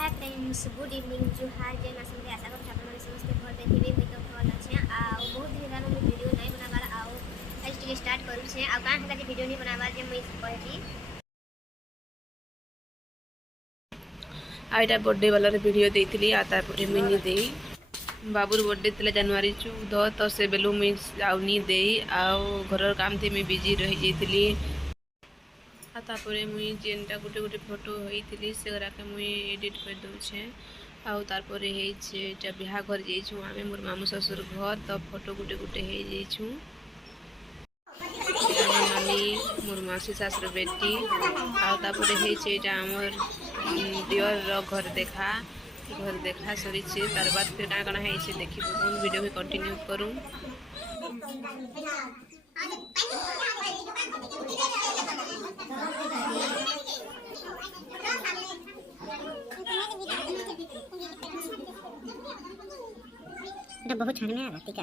hi friends good evening जुहार जय मां समझे आशा कर आपण समस्त भल देखिबे मुई तो भल अच्छे आ बहुत दिन हेलान मुई वीडियो नहीं बनाबार आज टिके स्टार्ट करू छे आ कान हेला जे वीडियो नहीं बनाबार जे मुई कहली आईटा बर्थडे वाला वीडियो देती आतापर मिनी दे बाबूर बर्थडे थे जनवरी 14 तो से बेलू मुई आउनी दे आउ घर काम थी मुई बिजी रही जाइली तापर मुई जेनटा गोटे गोटे फोटो होती से गुराक मुई एडिट कर दूचे आउ तापर होटा बिहा घर जाइछू आमे मोर मामू ससुर घर तो फोटो गोटे गोटे हो जाइछू नानी मोर मासी सासुर बेटी आउे होटा आमर दियर घर देखा सरी तार बाद फिर क्या कण है देखिए वीडियो भी कंटिन्यू करूँ बहुत छान में आ रहा ठीक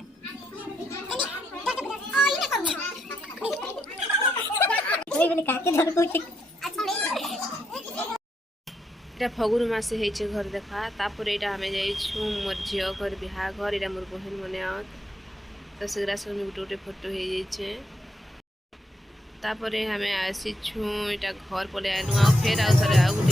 है फगुर मस घर देखा तापर यहाँ आम जाइछू मोर झी घर बिहा घर यहाँ मोर बहन मैंने तो सेगरा सब गोटे गोटे फोटो हो जाइए तापर आम आसीछू यहाँ घर पलि आनु आ फिर आउ